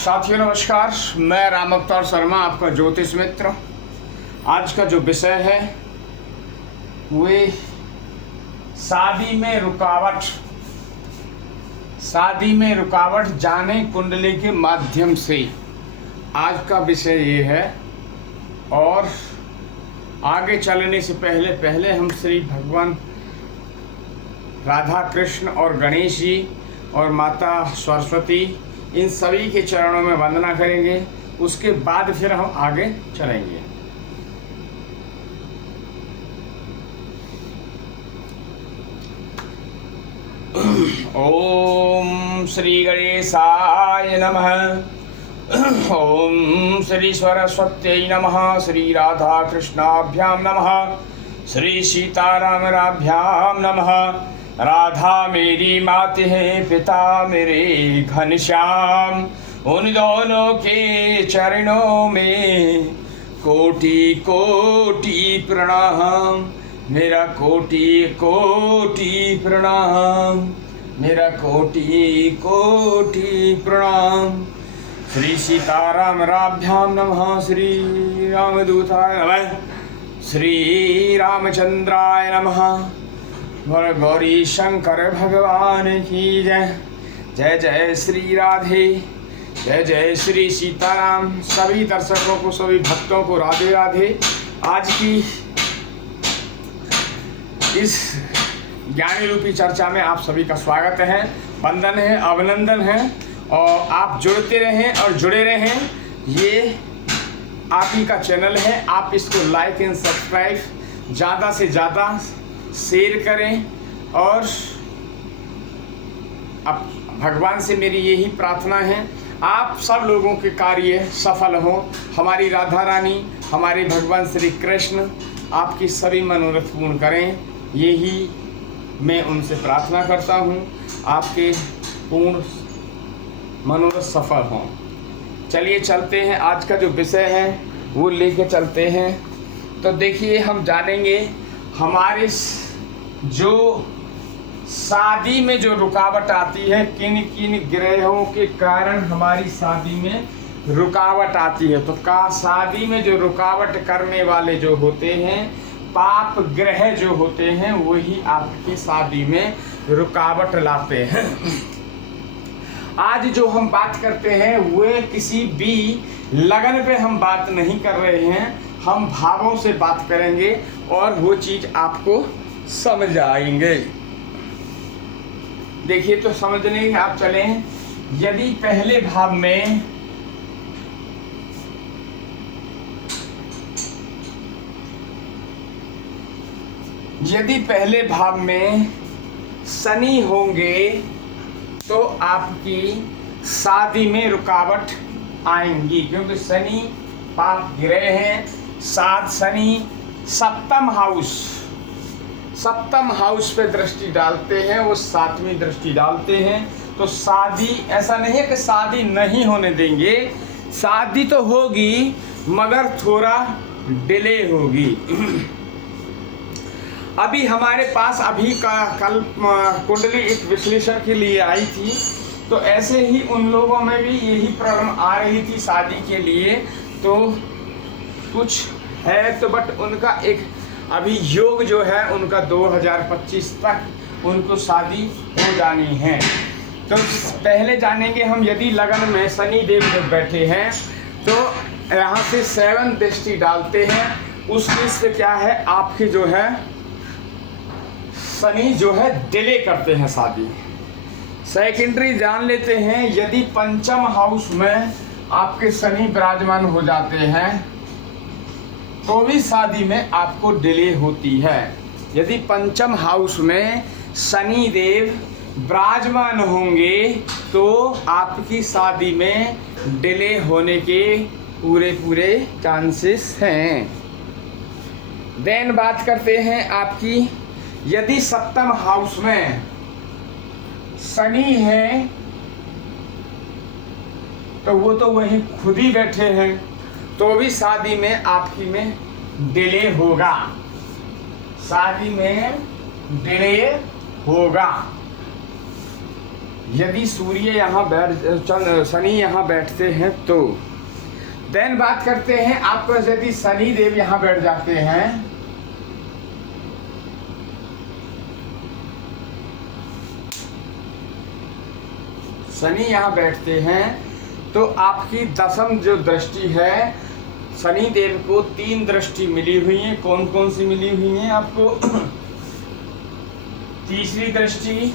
साथियों नमस्कार, मैं राम अवतार शर्मा, आपका ज्योतिष मित्र। आज का जो विषय है वे शादी में रुकावट जाने कुंडली के माध्यम से आज का विषय ये है। और आगे चलने से पहले हम श्री भगवान राधा कृष्ण और गणेश जी और माता सरस्वती इन सभी के चरणों में वंदना करेंगे। उसके बाद फिर हम आगे चलेंगे। ओम श्री गणेशाय नमः। ओम श्री सरस्वत्यै नमः। श्री राधा कृष्णाभ्याम नमः। श्री सीतारामराभ्याम नमः। राधा मेरी माते है, पिता मेरे घनश्याम। उन दोनों के चरणों में कोटि कोटि प्रणाम। मेरा कोटि कोटि प्रणाम। मेरा कोटि कोटि प्रणाम। श्री सीतारामराभ्याम नमः। श्री रामदूताय नमः। श्री रामचंद्राय नमः। गौरी शंकर भगवान की जय। जय जय श्री राधे, जय जय श्री सीताराम। सभी दर्शकों को, सभी भक्तों को राधे राधे। आज की इस ज्ञानी रूपी चर्चा में आप सभी का स्वागत है, वंदन है, अभिनंदन है। और आप जुड़ते रहें और जुड़े रहें। ये आप ही का चैनल है, आप इसको लाइक एंड सब्सक्राइब ज़्यादा से ज़्यादा शेयर करें। और अब भगवान से मेरी यही प्रार्थना है, आप सब लोगों के कार्य सफल हों। हमारी राधा रानी, हमारे भगवान श्री कृष्ण आपकी सभी मनोरथ पूर्ण करें, यही मैं उनसे प्रार्थना करता हूँ। आपके पूर्ण मनोरथ सफल हों। चलिए चलते हैं, आज का जो विषय है वो लेके चलते हैं। तो देखिए, हम जानेंगे हमारे जो शादी में जो रुकावट आती है, किन किन ग्रहों के कारण हमारी शादी में रुकावट आती है। तो शादी में जो रुकावट करने वाले जो होते हैं, पाप ग्रह जो होते हैं, वही आपकी शादी में रुकावट लाते हैं। आज जो हम बात करते हैं वे किसी भी लगन पे हम बात नहीं कर रहे हैं, हम भावों से बात करेंगे और वो चीज़ आपको समझ आएंगे। देखिए, तो समझने के आप चलें। यदि पहले भाव में शनि होंगे तो आपकी शादी में रुकावट आएंगी, क्योंकि शनि पाप ग्रह है। साथ शनि सप्तम हाउस पे दृष्टि डालते हैं, वो सातवीं दृष्टि डालते हैं। तो शादी, ऐसा नहीं है कि शादी नहीं होने देंगे, शादी तो होगी मगर थोड़ा डिले होगी। अभी हमारे पास कल कुंडली एक विश्लेषण के लिए आई थी, तो ऐसे ही उन लोगों में भी यही प्रॉब्लम आ रही थी शादी के लिए। तो कुछ है तो बट उनका एक अभी योग जो है उनका 2025 तक उनको शादी हो जानी है। तो पहले जानेंगे हम, यदि लगन में शनि देव जब बैठे हैं तो यहाँ से 7 दृष्टि डालते हैं। उसकी से क्या है, आपकी जो है शनि जो है डिले करते हैं शादी। सेकेंडरी जान लेते हैं, यदि पंचम हाउस में आपके शनि विराजमान हो जाते हैं तो भी शादी में आपको डिले होती है। यदि पंचम हाउस में शनि देव विराजमान होंगे तो आपकी शादी में डिले होने के पूरे चांसेस हैं। देन बात करते हैं आपकी, यदि सप्तम हाउस में शनि है तो वो तो वहीं खुद ही बैठे हैं, तो भी शादी में आपकी में डिले होगा। शादी में डिले होगा। यदि सूर्य यहाँ शनि यहाँ बैठते हैं तो देन बात करते हैं आपको, यदि शनि देव यहाँ बैठ जाते हैं, शनि यहाँ बैठते हैं तो आपकी दशम जो दृष्टि है, शनि देव को 3 दृष्टि मिली हुई है। कौन कौन सी मिली हुई हैं आपको? तीसरी दृष्टि,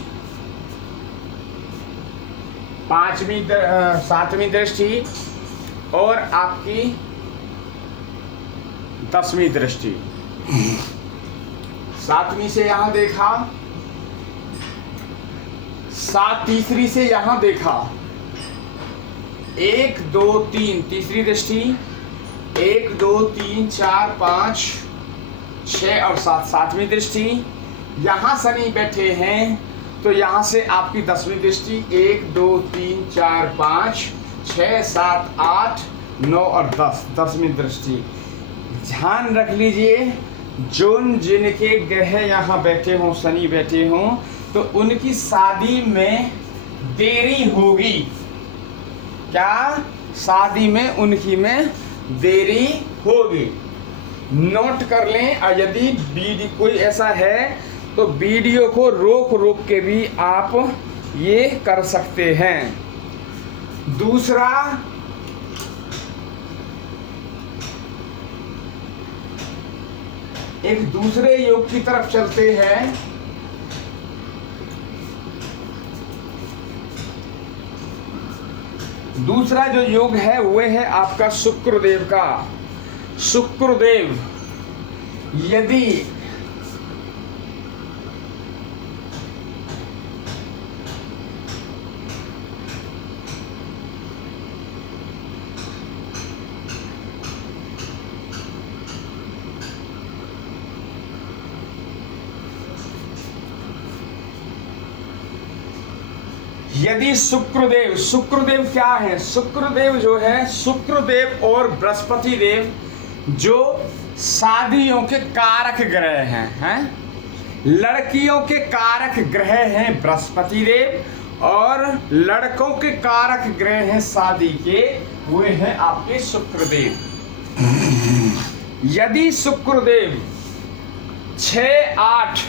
7वीं दृष्टि और आपकी 10वीं दृष्टि। 7वीं से यहाँ देखा, 3 से यहाँ देखा, 1 2 3 तीसरी दृष्टि, 1 2 3 4 5 6 और 7वीं दृष्टि। यहाँ शनि बैठे हैं तो यहाँ से आपकी 10वीं दृष्टि, 1 2 3 4 5 6 7 8 9 और 10वीं दृष्टि। ध्यान रख लीजिए, जिनके ग्रह यहाँ बैठे हों, शनि बैठे हों, तो उनकी शादी में देरी होगी। क्या? शादी में उनकी में देरी होगी। नोट कर लें। और यदि कोई ऐसा है तो वीडियो को रोक के भी आप ये कर सकते हैं। दूसरा, एक दूसरे योग की तरफ चलते हैं। दूसरा जो योग है वो है आपका शुक्रदेव का। शुक्रदेव यदि शुक्रदेव क्या है? शुक्रदेव जो है, शुक्रदेव और बृहस्पति देव जो शादियों के कारक ग्रह हैं, लड़कियों के कारक ग्रह हैं बृहस्पति देव, और लड़कों के कारक ग्रह हैं शादी के, वो हैं आपके शुक्रदेव। यदि शुक्रदेव 6 8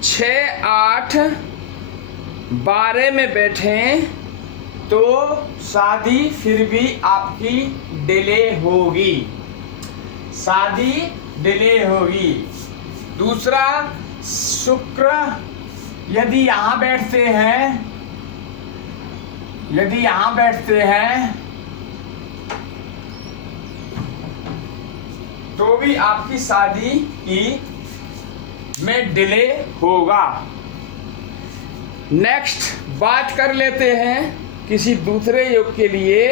6 8 12 में बैठे तो शादी फिर भी आपकी डिले होगी, शादी डिले होगी। दूसरा, शुक्र यदि यहाँ बैठते हैं तो भी आपकी शादी की में डिले होगा। नेक्स्ट बात कर लेते हैं किसी दूसरे योग के लिए।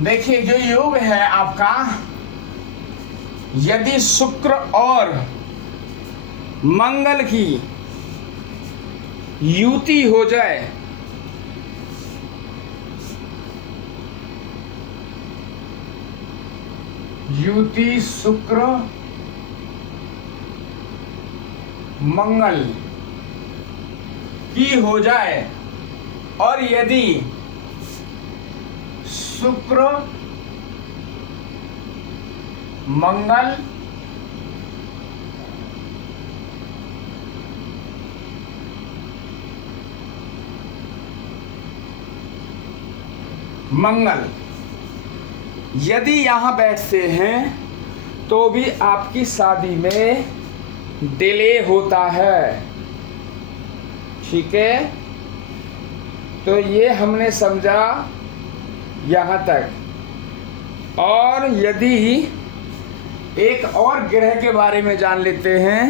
देखिए, जो योग है आपका, यदि शुक्र और मंगल की युति हो जाए, युति शुक्र मंगल की हो जाए, और यदि शुक्र मंगल यदि यहाँ बैठते हैं तो भी आपकी शादी में डिले होता है। ठीक है, तो ये हमने समझा यहाँ तक। और यदि एक और ग्रह के बारे में जान लेते हैं,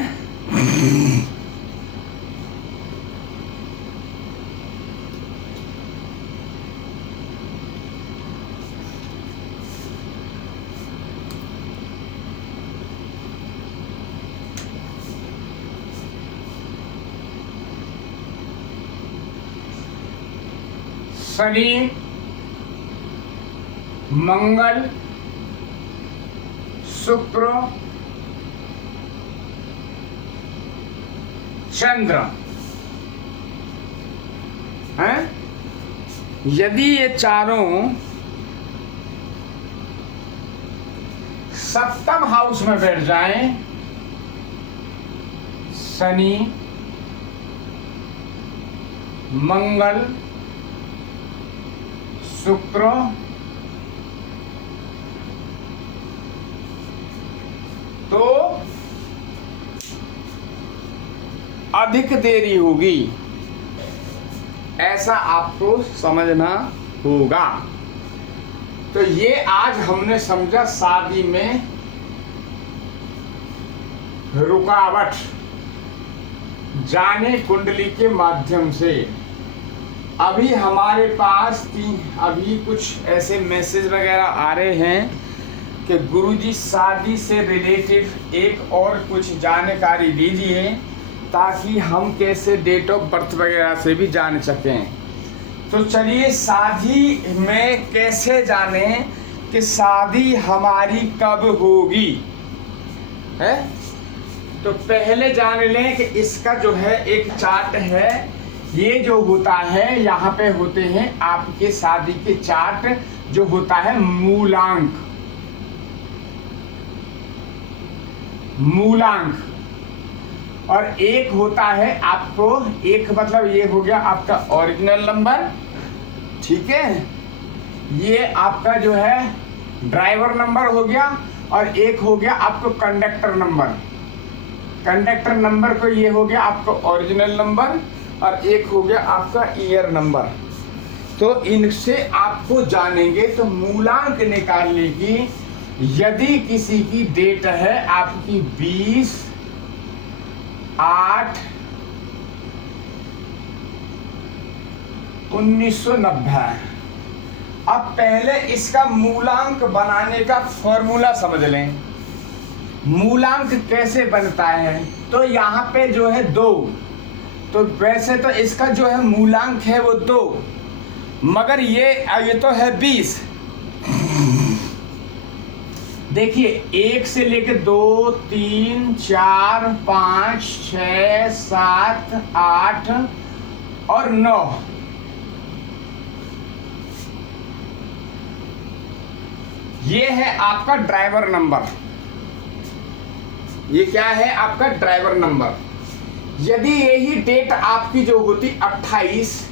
शनि, मंगल, शुक्र, चंद्र हैं। यदि ये चारों सप्तम हाउस में बैठ जाएं, शनि, मंगल, शुक्र, तो अधिक देरी होगी, ऐसा आपको समझना होगा। तो ये आज हमने समझा शादी में रुकावट जाने कुंडली के माध्यम से। अभी हमारे पास अभी कुछ ऐसे मैसेज वगैरह आ रहे हैं कि गुरुजी शादी से रिलेटेड एक और कुछ जानकारी दीजिए ताकि हम कैसे डेट ऑफ बर्थ वगैरह से भी जान सकें। तो चलिए शादी में कैसे जाने कि शादी हमारी कब होगी है। तो पहले जान लें कि इसका जो है एक चार्ट है। ये जो होता है यहाँ पे होते हैं आपके शादी के चार्ट, जो होता है मूलांक। और एक होता है आपको, एक मतलब ये हो गया आपका ओरिजिनल नंबर, ठीक है। ये आपका जो है ड्राइवर नंबर हो गया, और एक हो गया आपको कंडक्टर नंबर। कंडक्टर नंबर को ये हो गया आपको ओरिजिनल नंबर, और एक हो गया आपका ईयर नंबर। तो इनसे आपको जानेंगे तो मूलांक निकालने की। यदि किसी की डेट है आपकी 20/8/1990। अब पहले इसका मूलांक बनाने का फॉर्मूला समझ लें। मूलांक कैसे बनता है, तो यहाँ पे जो है 2, तो वैसे तो इसका जो है मूलांक है वो 2, मगर ये तो है 20। देखिए 1 से लेके 2, 3, 4, 5, 6, 7, 8 और 9। ये है आपका ड्राइवर नंबर। ये क्या है आपका ड्राइवर नंबर। यदि यही डेट आपकी जो होती 28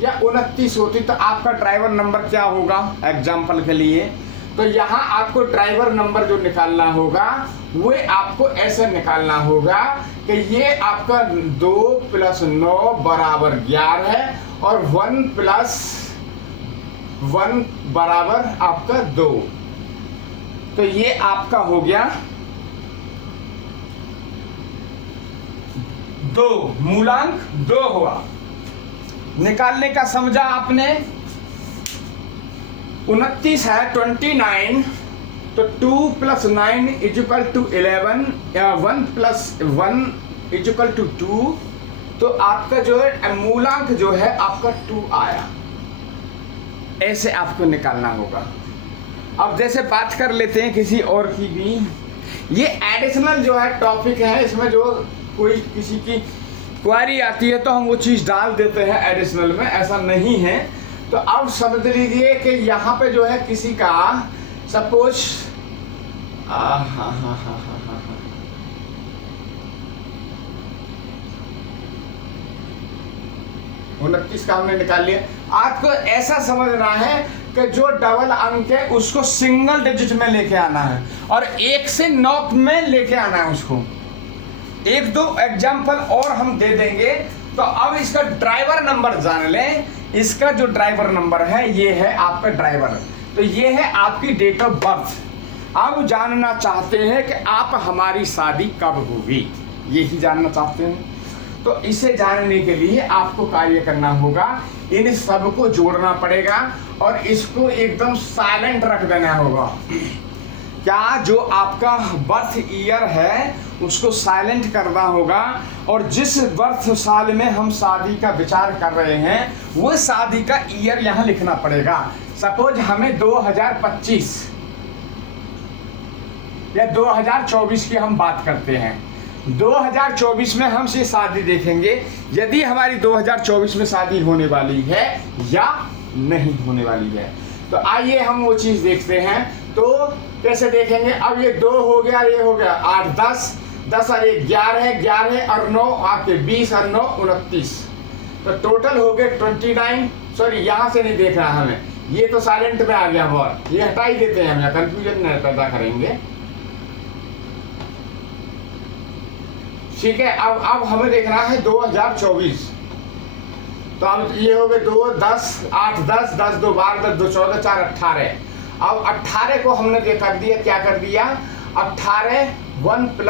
या 29 होती तो आपका ड्राइवर नंबर क्या होगा, एग्जाम्पल के लिए। तो यहाँ आपको ड्राइवर नंबर जो निकालना होगा वो आपको ऐसे निकालना होगा कि ये आपका 2 + 9 = 11 है, और 1 + 1 = आपका 2। तो ये आपका हो गया 2, मूलांक 2 हुआ। निकालने का समझा आपने। 29 है 29, तो 2 + 9 = 11, या 1 + 1 = 2। तो आपका जो है मूलांक जो है आपका 2 आया। ऐसे आपको निकालना होगा। अब जैसे बात कर लेते हैं किसी और की भी। ये एडिशनल जो है टॉपिक है, इसमें जो कोई किसी की क्वेरी आती है तो हम वो चीज़ डाल देते हैं एडिशनल में, ऐसा नहीं है। तो अब समझ लीजिए कि यहाँ पे जो है किसी का सपोज 29 का हमने निकाल लिया। आपको ऐसा समझना है कि जो डबल अंक है उसको सिंगल डिजिट में लेके आना है, और 1 से 9 में लेके आना है उसको। 1-2 एग्जाम्पल और हम दे देंगे। तो अब इसका ड्राइवर नंबर जान लें। इसका जो ड्राइवर नंबर है ये है आपका ड्राइवर। तो ये है आपकी डेट ऑफ बर्थ। अब जानना चाहते हैं कि आप हमारी शादी कब होगी, यही जानना चाहते हैं। तो इसे जानने के लिए आपको कार्य करना होगा, इन सब को जोड़ना पड़ेगा और इसको एकदम साइलेंट रख देना होगा। क्या जो आपका बर्थ ईयर है उसको साइलेंट करना होगा। और जिस वर्ष साल में हम शादी का विचार कर रहे हैं वो शादी का ईयर यहाँ लिखना पड़ेगा। सपोज हमें 2025 या 2024 की हम बात करते हैं, 2024 में हम से शादी देखेंगे, यदि हमारी 2024 में शादी होने वाली है या नहीं होने वाली है। तो आइए हम वो चीज़ देखते हैं। तो कैसे देखेंगे? अब ये 2 हो गया, ये हो गया 8, 10, 10 और 1 11, 11 और 9 आपके 20 और 9 29, तो टोटल हो गए 29। सॉरी, यहाँ से नहीं देख रहा हमें, ये तो साइलेंट में आ गया वर्ड, ये हटा ही देते हैं, हम कंफ्यूजन नहीं पैदा करेंगे। ठीक है, अब हमें देखना है 2024। तो अब ये हो गए 2, 10, 8, 10, 10 2 12, 10 2 14, 4 18। अब 18 को हमने कर दिया, क्या कर दिया? 18 1 +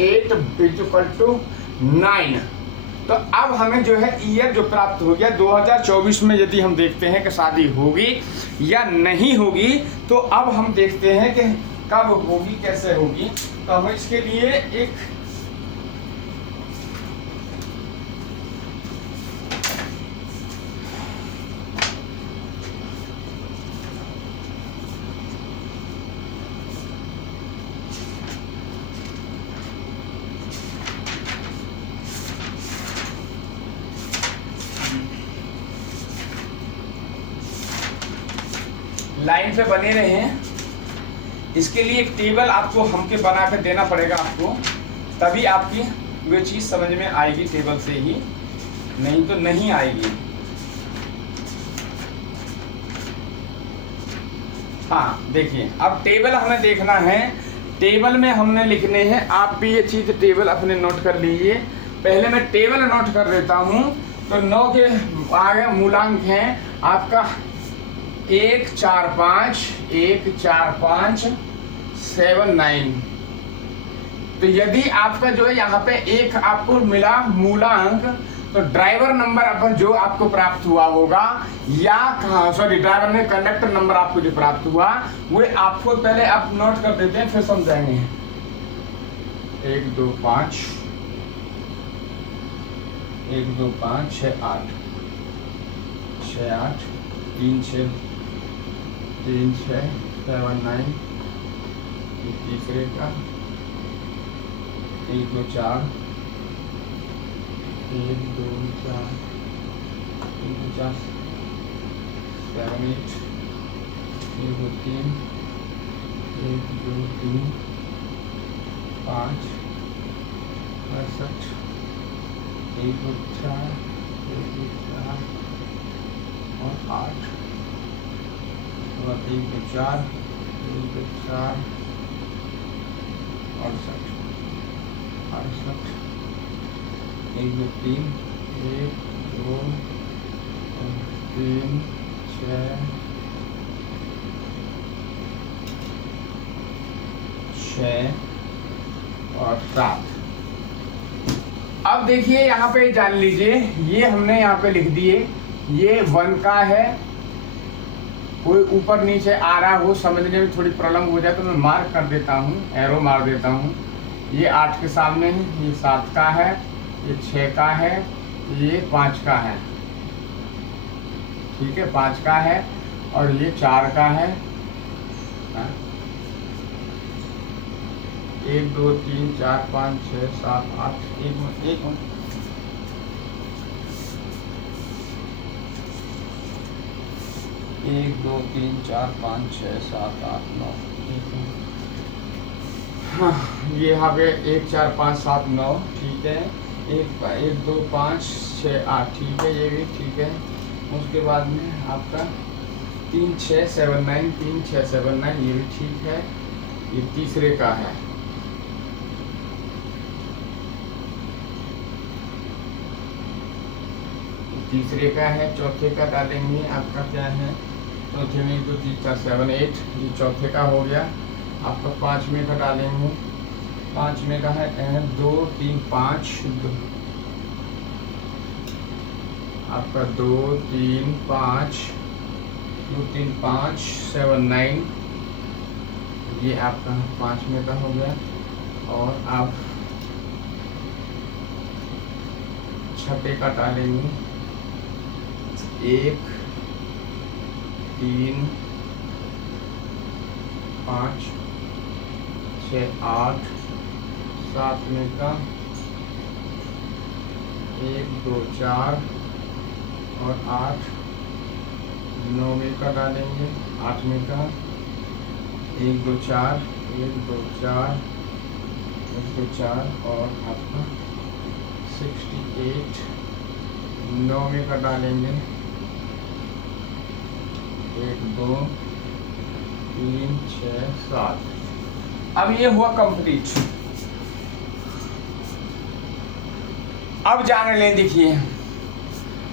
8 = 9। तो अब हमें जो है ईयर जो प्राप्त हो गया 2024 में। यदि हम देखते हैं कि शादी होगी या नहीं होगी, तो अब हम देखते हैं कि कब होगी, कैसे होगी। तो हम इसके लिए एक लाइन पे बने रहे हैं। इसके लिए एक टेबल आपको हमके बना कर देना पड़ेगा आपको, तभी आपकी वो चीज़ समझ में आएगी टेबल से ही, नहीं तो नहीं आएगी। हाँ देखिए, अब टेबल हमें देखना है। टेबल में हमने लिखने हैं, आप भी ये चीज़ टेबल अपने नोट कर लीजिए। पहले मैं टेबल नोट कर देता हूँ। तो 9 के आगे मूलांक हैं आपका 1 4 5, 1 4 5 7 9। तो यदि आपका जो है यहाँ पे एक आपको मिला मूलांक, तो ड्राइवर नंबर अपन जो आपको प्राप्त हुआ होगा, या सॉरी ड्राइवर में कंडक्टर नंबर आपको जो प्राप्त हुआ, वो आपको पहले आप नोट कर देते हैं, फिर समझाएंगे। 1 2 5 1 2 5 6 8 6 8 3 6 3 6 7 9। तीसरे का 1 2 4 1 2 4 1 2 4 7 8 1 2 3 1 2 3 5 65 1 2 4 1 2 4 और 8 और 1 2 4 1 2 4 68 68 1 2 3 1 2 3 6 6 और 7। अब देखिए यहाँ पे जान लीजिए, ये हमने यहाँ पे लिख दिए, ये 1 का है। कोई ऊपर नीचे आ रहा हो, समझने में थोड़ी प्रॉब्लम हो जाए तो मैं मार्क कर देता हूँ, एरो मार देता हूँ। ये 8 के सामने है, ये 7 का है, ये 6 का है, ये 5 का है। ठीक है, 5 का है और ये 4 का है। 1 2 3 4 5 6 7 8 1 1 2 3 4 5 6 7 8 9। हाँ, ये यहाँ पे 1 4 5 7 9। ठीक है, 1 2 5 6 8। ठीक है, ये भी ठीक है। उसके बाद में आपका 3 6 7 9, 3 6 7 9, ये भी ठीक है। ये तीसरे का है। तीसरे का है। चौथे का डालेंगे, आपका क्या है? चौथे में 2 3 4 7 8, ये चौथे का हो गया। आपका 5वें का डालेंगे, 5वें का है 2 3 5 2, आपका 2 3 5 2 3 5 7 9, ये आपका 5वें का हो गया। और आप छठे का डालेंगे 1 3 5 6 8 7वें का 1 2 4 और 8 9वें का डालेंगे 8वें का 1 2 4 1 2 4 1 2 4 और आपका 68 9वें का डालेंगे 1 2 3 6 7। अब ये हुआ कंप्लीट। अब जाने लें, देखिए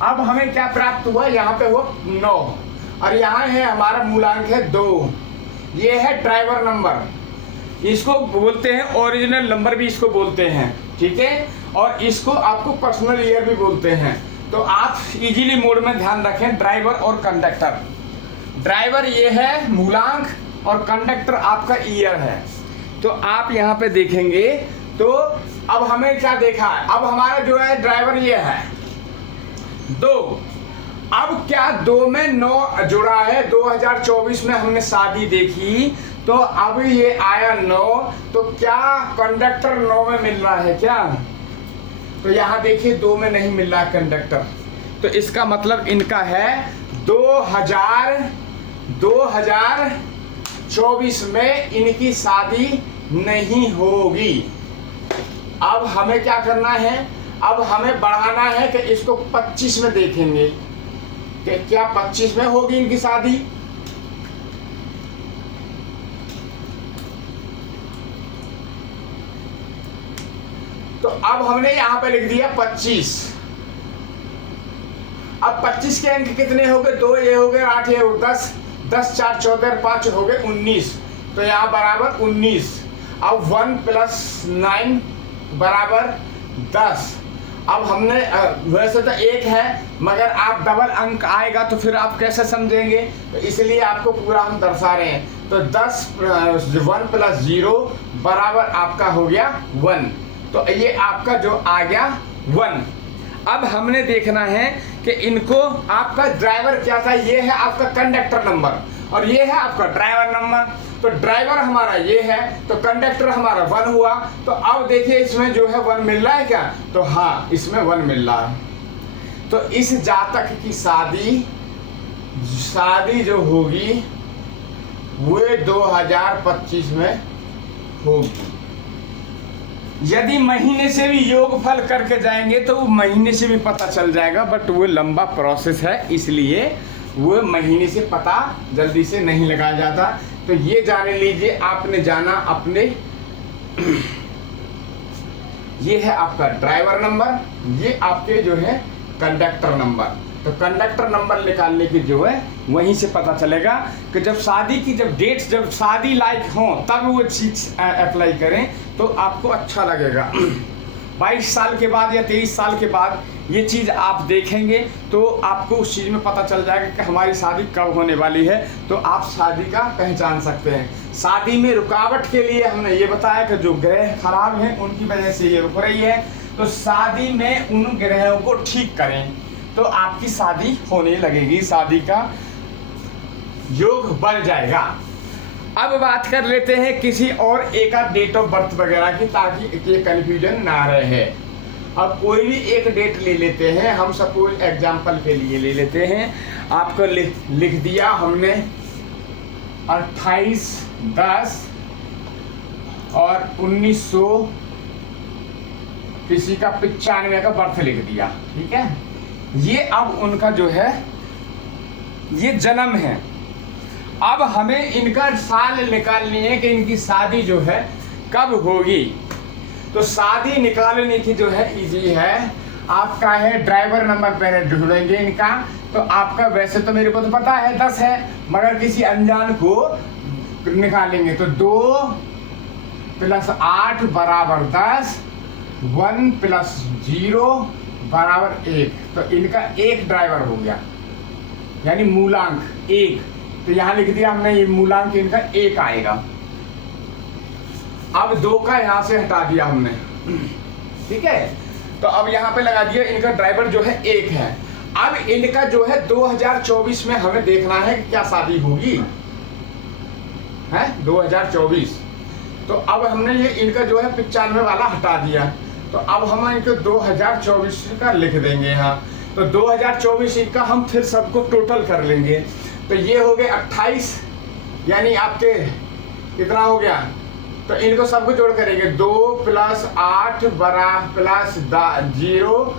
अब हमें क्या प्राप्त हुआ, यहाँ पे हुआ 9 और यहाँ है हमारा मूलांक है 2। ये है ड्राइवर नंबर, इसको बोलते हैं ओरिजिनल नंबर भी इसको बोलते हैं, ठीक है। और इसको आपको पर्सनल ईयर भी बोलते हैं। तो आप इजीली मोड में ध्यान रखें, ड्राइवर और कंडक्टर। ड्राइवर ये है मूलांक और कंडक्टर आपका ईयर है। तो आप यहाँ पे देखेंगे तो अब हमें क्या देखा है, अब हमारा जो है ड्राइवर ये है 2। अब क्या 2 में 9 जुड़ा है, 2024 में हमने शादी देखी तो अब ये आया 9, तो क्या कंडक्टर 9 में मिल रहा है क्या? तो यहाँ देखिए 2 में नहीं मिल रहा है कंडक्टर, तो इसका मतलब इनका है 2024 में इनकी शादी नहीं होगी। अब हमें क्या करना है, अब हमें बढ़ाना है कि इसको 25 में देखेंगे कि क्या 25 में होगी इनकी शादी। तो अब हमने यहां पे लिख दिया 25। अब 25 के अंक कितने हो गए, 2 ये हो गए, 8 ये हो 10, 10 4 14 5 हो गए 19, तो यहाँ बराबर 19। अब 1 + 9 बराबर 10। अब हमने वैसे तो 1 है मगर आप डबल अंक आएगा तो फिर आप कैसे समझेंगे, तो इसलिए आपको पूरा हम दर्शा रहे हैं। तो 10 1 + 0 बराबर आपका हो गया 1, तो ये आपका जो आ गया 1। अब हमने देखना है कि इनको आपका ड्राइवर क्या था, ये है आपका कंडक्टर नंबर और ये है आपका ड्राइवर नंबर। तो ड्राइवर हमारा ये है तो कंडक्टर हमारा 1 हुआ। तो अब देखिए इसमें जो है 1 मिल रहा है क्या, तो हाँ इसमें 1 मिल रहा है। तो इस जातक की शादी जो होगी वो 2025 में होगी। यदि महीने से भी योगफल करके जाएंगे तो वो महीने से भी पता चल जाएगा, बट वो लंबा प्रोसेस है इसलिए वो महीने से पता जल्दी से नहीं लगाया जाता। तो ये जान लीजिए आपने जाना अपने ये है आपका ड्राइवर नंबर, ये आपके जो है कंडक्टर नंबर। तो कंडक्टर नंबर निकालने की जो है वहीं से पता चलेगा कि जब शादी की डेट्स जब शादी लायक हो तब वो चीज़ अप्लाई करें तो आपको अच्छा लगेगा। 22 साल के बाद या 23 साल के बाद ये चीज़ आप देखेंगे तो आपको उस चीज़ में पता चल जाएगा कि हमारी शादी कब होने वाली है, तो आप शादी का पहचान सकते हैं। शादी में रुकावट के लिए हमने ये बताया कि जो ग्रह खराब हैं उनकी वजह से ये रुक रही है, तो शादी में उन ग्रहों को ठीक करें तो आपकी शादी होने लगेगी, शादी का योग बढ़ जाएगा। अब बात कर लेते हैं किसी और एक डेट ऑफ बर्थ वगैरह की, ताकि ये कन्फ्यूजन ना रहे। अब कोई भी एक डेट ले लेते हैं, हम सपोज एग्जाम्पल के लिए ले लेते हैं, आपको लिख दिया हमने 28/10 और 1900 किसी का 95 का बर्थ लिख दिया, ठीक है। ये अब उनका जो है ये जन्म है। अब हमें इनका साल निकालनी है कि इनकी शादी जो है कब होगी। तो शादी निकालने की जो है इजी है, आपका है ड्राइवर नंबर पहले ढूंढेंगे इनका। तो आपका वैसे तो मेरे को तो पता है 10 है, मगर किसी अनजान को निकालेंगे तो 2 + 8 बराबर 10, 1 + 0 बराबर 1। तो इनका एक ड्राइवर हो गया, यानी मूलांक 1। तो यहाँ लिख दिया हमने, ये मूलांक इनका 1 आएगा। अब 2 का यहाँ से हटा दिया हमने, ठीक है। तो अब यहाँ पे लगा दिया, इनका ड्राइवर जो है 1 है। अब इनका जो है 2024 में हमें देखना है कि क्या शादी होगी, है 2024। तो अब हमने ये इनका जो है 95 वाला हटा दिया, तो अब हम इनको 2024 का लिख देंगे यहाँ। तो 2024 इनका हम फिर सबको टोटल कर लेंगे, तो ये हो गए 28, यानी आपके कितना हो गया, तो इनको सबको जोड़ करेंगे 2 + 8 बरा प्लस 0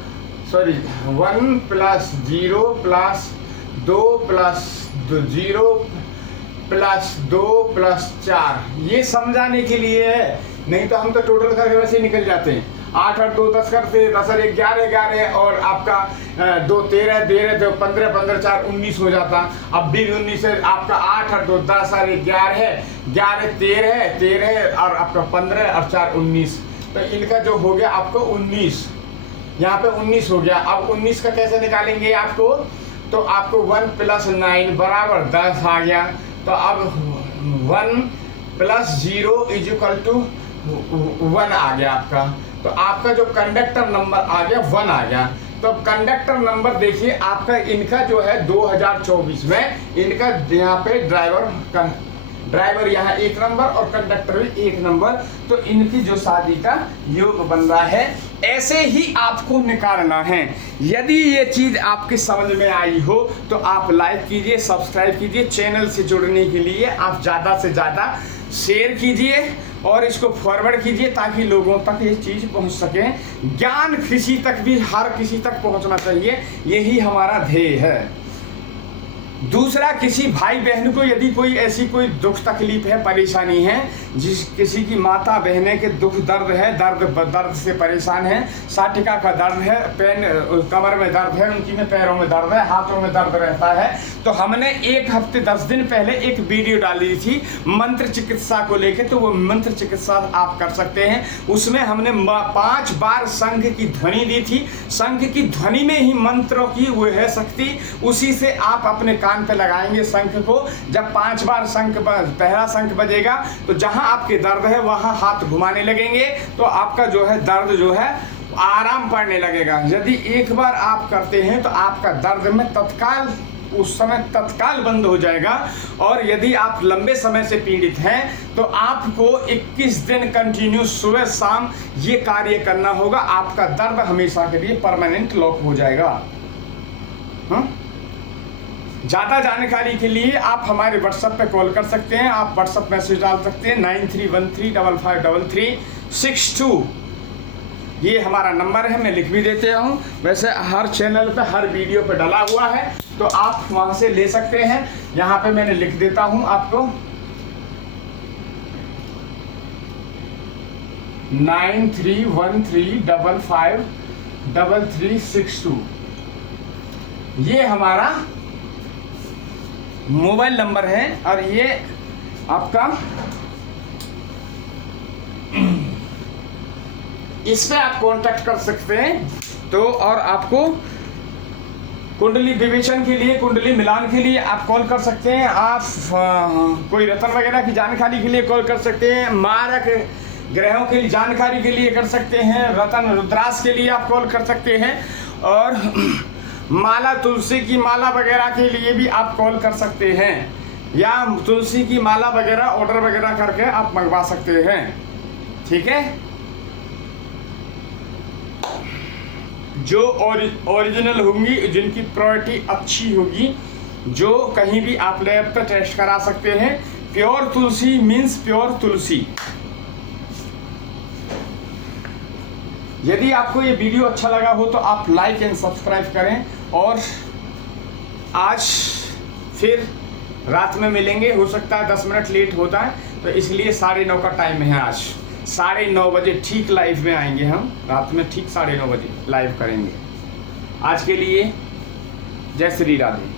सॉरी 1 + 0 + 2 + 0 + 2 + 4, ये समझाने के लिए है, नहीं तो हम तो टोटल करके वैसे ही निकल जाते हैं। 8 और 2 10 करते, 10 और 1 11 11, और आपका 2 13 13, तो 15 15 4 19 हो जाता। अब भी 19 है आपका, 8 और 2 10 और 1 11 है, 11 13 है, और आपका 15 और 4 19, तो इनका जो हो गया आपको 19, यहाँ पे 19 हो गया। अब 19 का कैसे निकालेंगे आपको, तो आपको 1 + 9 बराबर 10 आ गया। तो अब 1 + 0 = 1 आ गया आपका। तो आपका जो कंडक्टर नंबर आ गया 1 आ गया। तो कंडक्टर नंबर देखिए आपका, इनका जो है 2024 में इनका यहाँ पे ड्राइवर यहाँ 1 नंबर और कंडक्टर भी 1 नंबर, तो इनकी जो शादी का योग बन रहा है, ऐसे ही आपको निकालना है। यदि ये चीज आपकी समझ में आई हो तो आप लाइक कीजिए, सब्सक्राइब कीजिए, चैनल से जुड़ने के लिए आप ज़्यादा से ज़्यादा शेयर कीजिए और इसको फॉरवर्ड कीजिए, ताकि लोगों तक ये चीज़ पहुंच सके। ज्ञान किसी तक भी, हर किसी तक पहुंचना चाहिए, यही हमारा ध्येय है। दूसरा, किसी भाई बहन को यदि कोई ऐसी कोई दुख तकलीफ है, परेशानी है, किसी की माता बहने के दुख दर्द है, दर्द से परेशान है, साटिका का दर्द है, कमर में दर्द है, उनकी में पैरों में दर्द है, हाथों में दर्द रहता है, तो हमने 1 हफ्ते 10 दिन पहले एक वीडियो डाली थी मंत्र चिकित्सा को लेके, तो वो मंत्र चिकित्सा आप कर सकते हैं। उसमें हमने 5 बार शंख की ध्वनि दी थी। शंख की ध्वनि में ही मंत्रों की वो है शक्ति, उसी से आप अपने कान पे लगाएंगे शंख को। जब 5 बार पहला शंख बजेगा, तो जहां आपके दर्द है वहां हाथ घुमाने लगेंगे, तो आपका जो है दर्द जो है आराम पड़ने लगेगा। यदि एक बार आप करते हैं तो आपका दर्द में उस समय तत्काल बंद हो जाएगा। और यदि आप लंबे समय से पीड़ित हैं तो आपको 21 दिन कंटिन्यू सुबह शाम ये कार्य करना होगा, आपका दर्द हमेशा के लिए परमानेंट लॉक हो जाएगा। ज़्यादा जानकारी के लिए आप हमारे व्हाट्सएप पे कॉल कर सकते हैं, आप व्हाट्सएप मैसेज डाल सकते हैं 9313553362, ये हमारा नंबर है, मैं लिख भी देते हूँ। वैसे हर चैनल पे हर वीडियो पे डाला हुआ है, तो आप वहाँ से ले सकते हैं। यहाँ पे मैंने लिख देता हूँ आपको 9313553362, ये हमारा मोबाइल नंबर है। और ये आपका इस पे आप कांटेक्ट कर सकते हैं। तो और आपको कुंडली विवेचन के लिए, कुंडली मिलान के लिए आप कॉल कर सकते हैं। आप कोई रत्न वगैरह की जानकारी के लिए कॉल कर सकते हैं, मारक ग्रहों के लिए जानकारी के लिए कर सकते हैं, रत्न रुद्राक्ष के लिए आप कॉल कर सकते हैं, और माला तुलसी की माला वगैरह के लिए भी आप कॉल कर सकते हैं, या तुलसी की माला वगैरह ऑर्डर वगैरह करके आप मंगवा सकते हैं। ठीक है, जो ओरिजिनल होंगी, जिनकी प्योरिटी अच्छी होगी, जो कहीं भी आप लैब पे टेस्ट करा सकते हैं। प्योर तुलसी मीन्स प्योर तुलसी। यदि आपको ये वीडियो अच्छा लगा हो तो आप लाइक एंड सब्सक्राइब करें, और आज फिर रात में मिलेंगे। हो सकता है 10 मिनट लेट होता है, तो इसलिए 9:30 का टाइम है। आज 9:30 बजे ठीक लाइव में आएंगे हम, रात में ठीक 9:30 बजे लाइव करेंगे। आज के लिए जय श्री राधे।